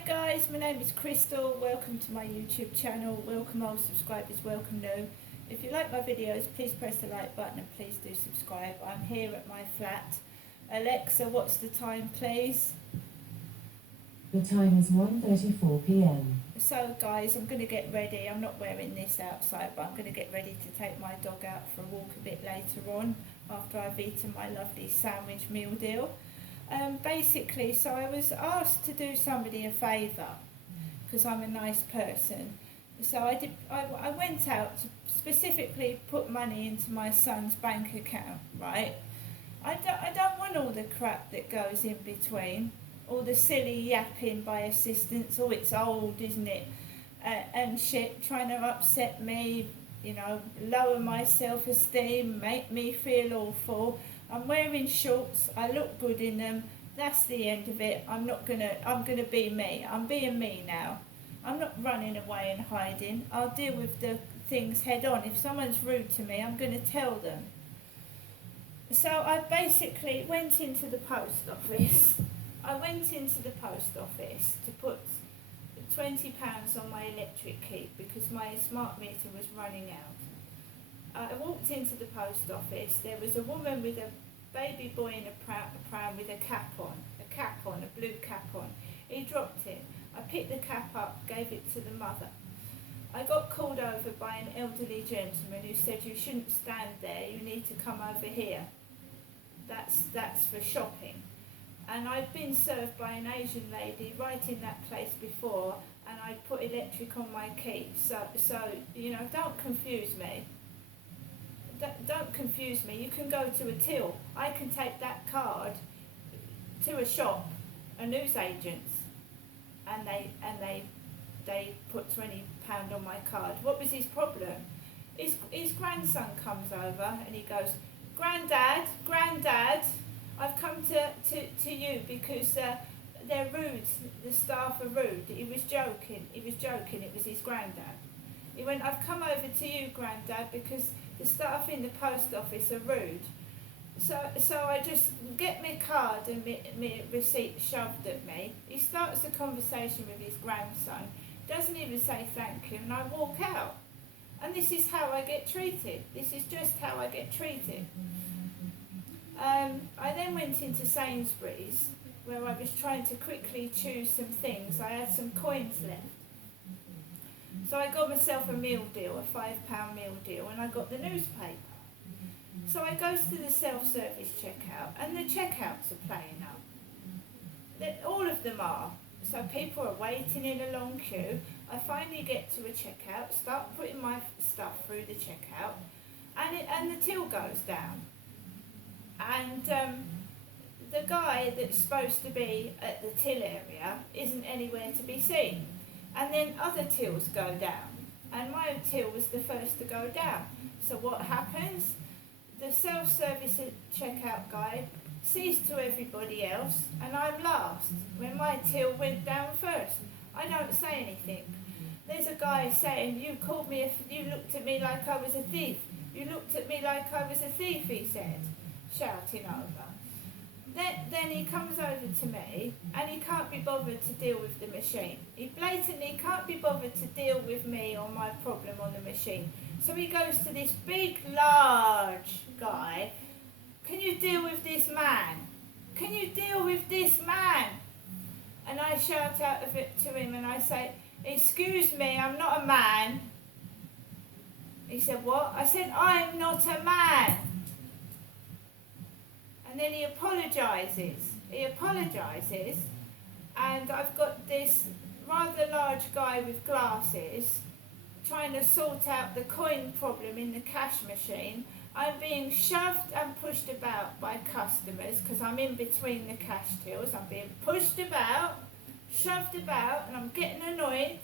Hi guys, my name is Crystal. Welcome to my YouTube channel. Welcome old subscribers, welcome new. If you like my videos, please press the like button and please do subscribe. I'm here at my flat. Alexa, what's the time please? The time is 1:34 p.m. So guys, I'm going to get ready. I'm not wearing this outside, but I'm going to get ready to take my dog out for a walk a bit later on after I've eaten my lovely sandwich meal deal. Basically, so I was asked to do somebody a favour because I'm a nice person. So I went out to specifically put money into my son's bank account, right? I don't want all the crap that goes in between, all the silly yapping by assistants, oh it's old, isn't it? And shit, trying to upset me, you know, lower my self-esteem, make me feel awful. I'm wearing shorts, I look good in them, that's the end of it. I'm gonna be me. I'm being me now. I'm not running away and hiding. I'll deal with the things head on. If someone's rude to me, I'm gonna tell them. So I basically went into the post office. I went into the post office to put £20 on my electric keep because my smart meter was running out. I walked into the post office. There was a woman with a baby boy in a pram with a cap on, a blue cap on. He dropped it. I picked the cap up, gave it to the mother. I got called over by an elderly gentleman who said, you shouldn't stand there, you need to come over here. That's for shopping. And I'd been served by an Asian lady right in that place before, and I'd put electric on my key. So you know, don't confuse me. Don't confuse me. You can go to a till. I can take that card to a shop, a newsagent's, and they put £20 on my card. What was his problem? His grandson comes over and he goes, Grandad, I've come to you because they're rude. The staff are rude. He was joking. It was his granddad. He went, I've come over to you, Grandad, because the staff in the post office are rude. So I just get my card and my receipt shoved at me. He starts a conversation with his grandson, doesn't even say thank you, and I walk out. And this is how I get treated. This is just how I get treated. I then went into Sainsbury's, where I was trying to quickly choose some things. I had some coins left. So I got myself a meal deal, a £5 meal deal, and I got the newspaper. So I go to the self-service checkout, and the checkouts are playing up. All of them are. So people are waiting in a long queue. I finally get to a checkout, start putting my stuff through the checkout, and the till goes down. And the guy that's supposed to be at the till area isn't anywhere to be seen. And then other tills go down, and my till was the first to go down. So what happens? The self-service checkout guy sees to everybody else, and I'm last when my till went down first. I don't say anything. There's a guy saying, you looked at me like I was a thief. You looked at me like I was a thief, he said, shouting over. Then he comes over to me, and he can't be bothered to deal with the machine. He blatantly can't be bothered to deal with me or my problem on the machine. So he goes to this big, large guy. Can you deal with this man? Can you deal with this man? And I shout out of it to him and I say, excuse me, I'm not a man. He said, what? I said, I'm not a man. And then he apologises, and I've got this rather large guy with glasses trying to sort out the coin problem in the cash machine. I'm being shoved and pushed about by customers because I'm in between the cash tills. I'm being pushed about, shoved about, and I'm getting annoyed.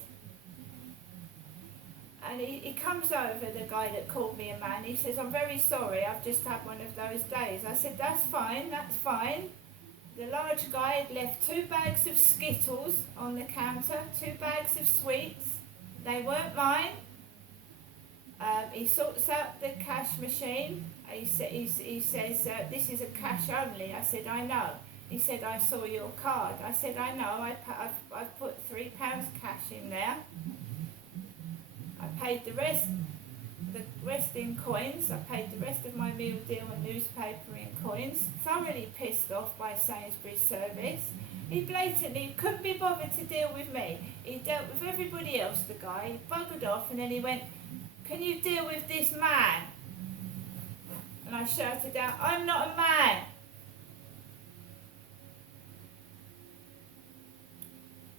And he comes over, the guy that called me a man, he says, I'm very sorry, I've just had one of those days. I said, that's fine. The large guy had left 2 bags of Skittles on the counter, 2 bags of sweets. They weren't mine. He sorts out the cash machine. He says, this is a cash only. I said, I know. He said, I saw your card. I said, I know, I've put £3 cash in there. I paid the rest in coins. I paid the rest of my meal deal and newspaper in coins. Thoroughly pissed off by Sainsbury's service. He blatantly couldn't be bothered to deal with me. He dealt with everybody else, the guy. He buggered off and then he went, can you deal with this man? And I shouted out, I'm not a man.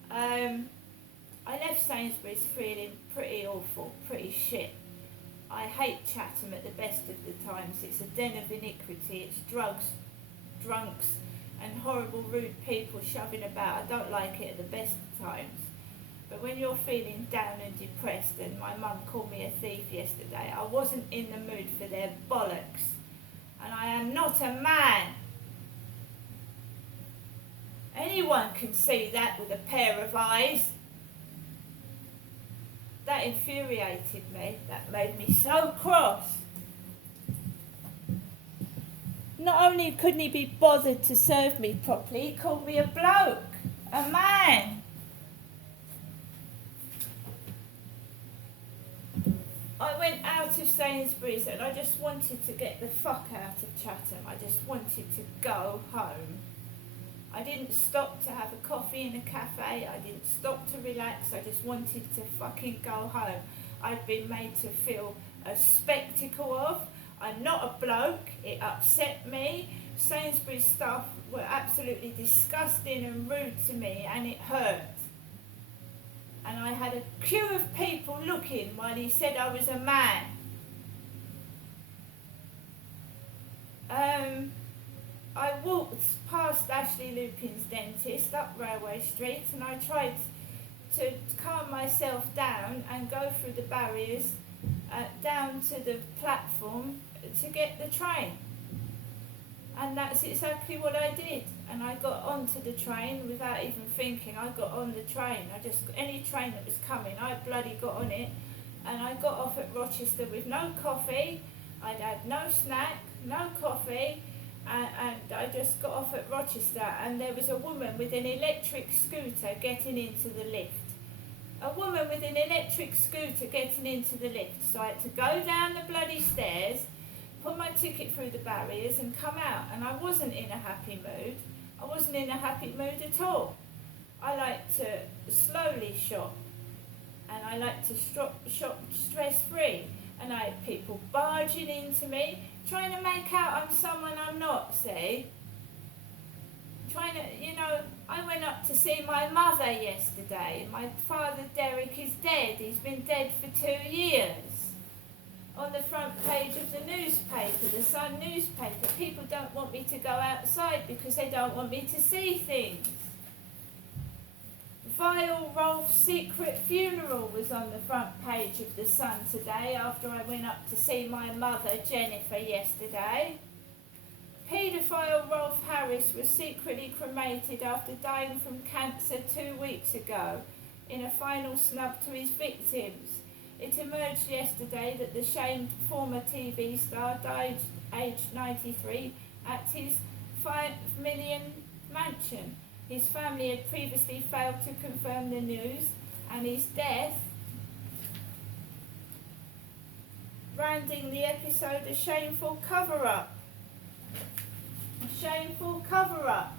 I left Sainsbury's feeling pretty awful, pretty shit. I hate Chatham at the best of the times. It's a den of iniquity. It's drugs, drunks and horrible rude people shoving about. I don't like it at the best of times. But when you're feeling down and depressed, and my mum called me a thief yesterday, I wasn't in the mood for their bollocks. And I am not a man. Anyone can see that with a pair of eyes. That infuriated me. That made me so cross. Not only couldn't he be bothered to serve me properly, he called me a bloke, a man. I went out of Sainsbury's and I just wanted to get the fuck out of Chatham. I just wanted to go home. I didn't stop to have a coffee in a cafe. I didn't stop to relax. I just wanted to fucking go home. I'd been made to feel a spectacle of. I'm not a bloke. It upset me. Sainsbury's staff were absolutely disgusting and rude to me, and it hurt. And I had a queue of people looking while he said I was a man. I walked past Ashley Lupin's dentist up Railway Street, and I tried to calm myself down and go through the barriers down to the platform to get the train. And that's exactly what I did. And I got onto the train without even thinking. I got on the train. Any train that was coming, I bloody got on it. And I got off at Rochester with no coffee. I'd had no snack, no coffee. And I just got off at Rochester, and there was a woman with an electric scooter getting into the lift. A woman with an electric scooter getting into the lift. So I had to go down the bloody stairs, put my ticket through the barriers and come out. And I wasn't in a happy mood. I wasn't in a happy mood at all. I like to slowly shop. And I like to shop stress-free. And I had people barging into me, trying to make out I'm someone I'm not, see? I went up to see my mother yesterday. My father, Derek, is dead. He's been dead for 2 years. On the front page of the newspaper, the Sun newspaper, people don't want me to go outside because they don't want me to see things. Vile Rolf's secret funeral was on the front page of the Sun today after I went up to see my mother, Jennifer, yesterday. Paedophile Rolf Harris was secretly cremated after dying from cancer 2 weeks ago in a final snub to his victims. It emerged yesterday that the shamed former TV star died aged 93 at his $5 million mansion. His family had previously failed to confirm the news, and his death, branding the episode a shameful cover-up. A shameful cover-up.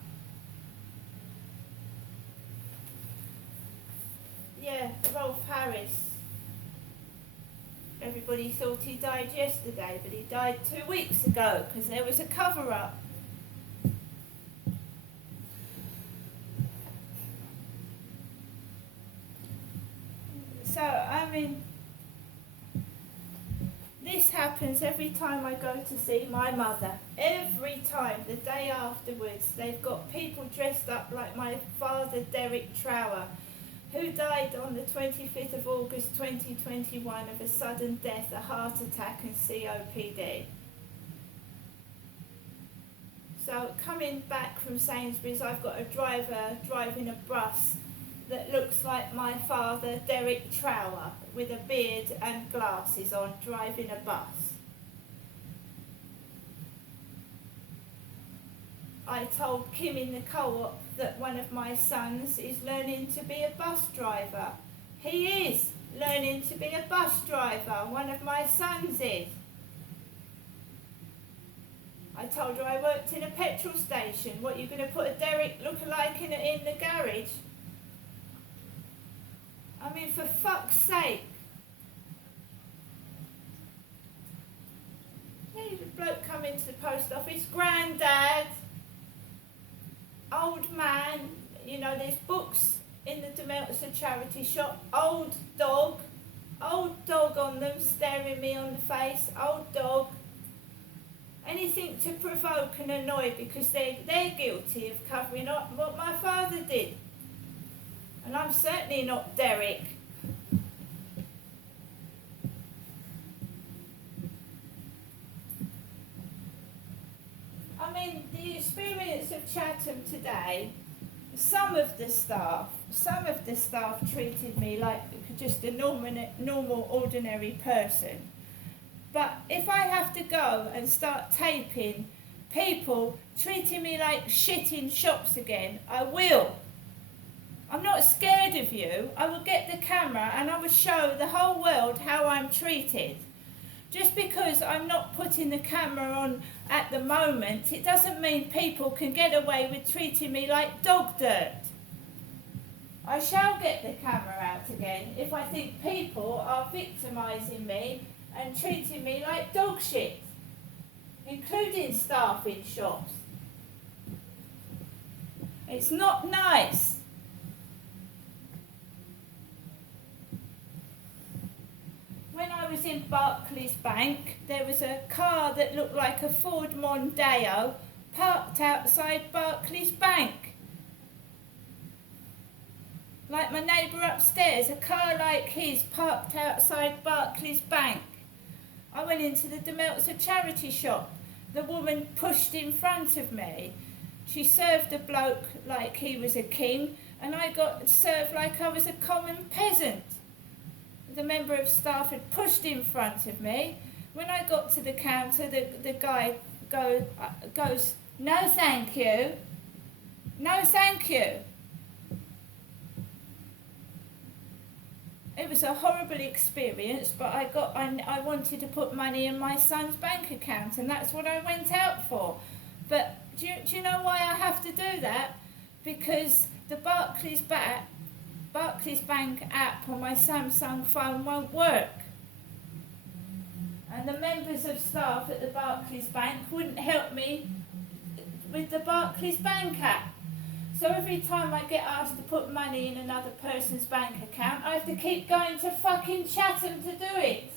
Yeah, Rolf Harris. Everybody thought he died yesterday, but he died 2 weeks ago because there was a cover-up. So, this happens every time I go to see my mother. Every time, the day afterwards, they've got people dressed up like my father, Derek Trower, who died on the 25th of August 2021 of a sudden death, a heart attack and COPD. So coming back from Sainsbury's, I've got a driver driving a bus that looks like my father, Derek Trower, with a beard and glasses on, driving a bus. I told Kim in the co-op that one of my sons is learning to be a bus driver. He is learning to be a bus driver. One of my sons is. I told her I worked in a petrol station. What, you going to put a Derek lookalike in the garage? I mean, for fuck's sake. Hey, the bloke come into the post office, granddad, old man, you know, there's books in the Demeltzer charity shop, old dog on them, staring me on the face, old dog. Anything to provoke and annoy, because they're guilty of covering up what my father did. And I'm certainly not Derek. I mean, the experience of Chatham today, some of the staff treated me like just a normal, ordinary person. But if I have to go and start taping people treating me like shit in shops again, I will. I'm not scared of you. I will get the camera and I will show the whole world how I'm treated. Just because I'm not putting the camera on at the moment, it doesn't mean people can get away with treating me like dog dirt. I shall get the camera out again if I think people are victimising me and treating me like dog shit, including staff in shops. It's not nice. When I was in Barclays Bank, there was a car that looked like a Ford Mondeo parked outside Barclays Bank. Like my neighbour upstairs, a car like his parked outside Barclays Bank. I went into the Demeltzer charity shop. The woman pushed in front of me. She served the bloke like he was a king, and I got served like I was a common peasant. The member of staff had pushed in front of me. When I got to the counter, the guy goes, "No thank you, no thank you." It was a horrible experience, but I wanted to put money in my son's bank account, and that's what I went out for. But do you know why I have to do that? Because the Barclays Bank app on my Samsung phone won't work. And the members of staff at the Barclays Bank wouldn't help me with the Barclays Bank app. So every time I get asked to put money in another person's bank account, I have to keep going to fucking Chatham to do it.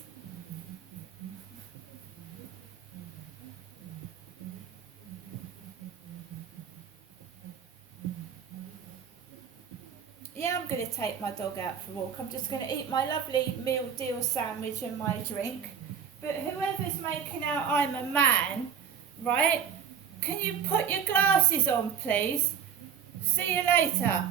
Yeah, I'm going to take my dog out for a walk. I'm just going to eat my lovely meal deal sandwich and my drink. But whoever's making out I'm a man, right, can you put your glasses on, please? See you later.